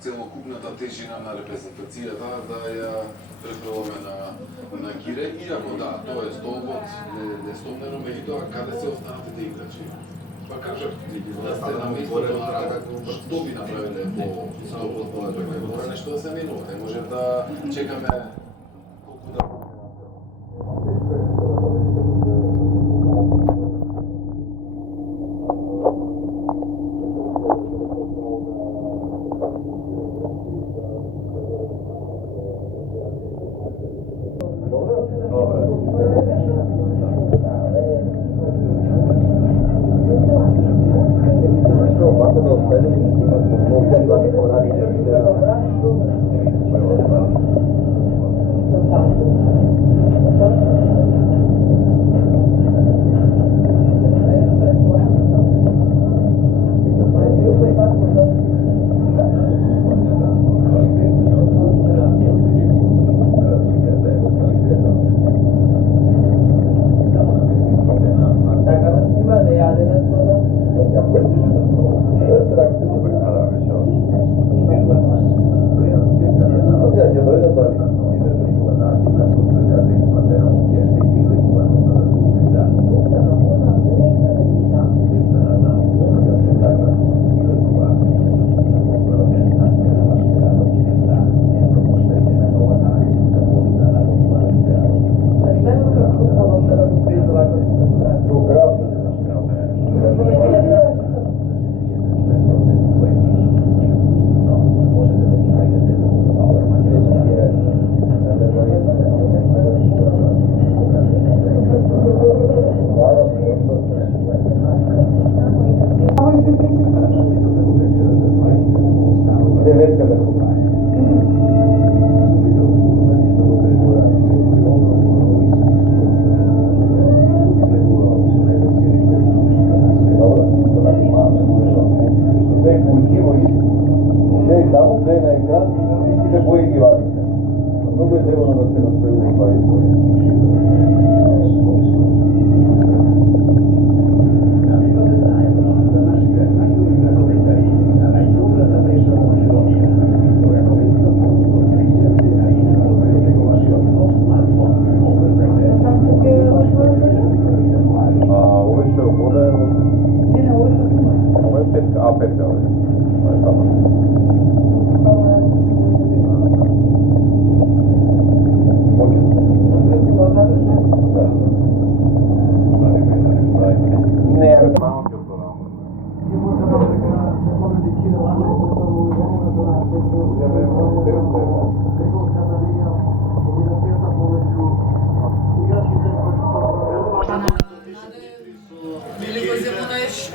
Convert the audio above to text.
целокупната тежина на репрезентацијата да ја прехврламе на Кире, иако да, тоа е столбот, е стомнено, меѓутоа каде се останатите играчи? Па кажав, да сте на местото на што би направиле по столбот по тоа нешто да се менува, не може да чекаме колку да... Или го земонеш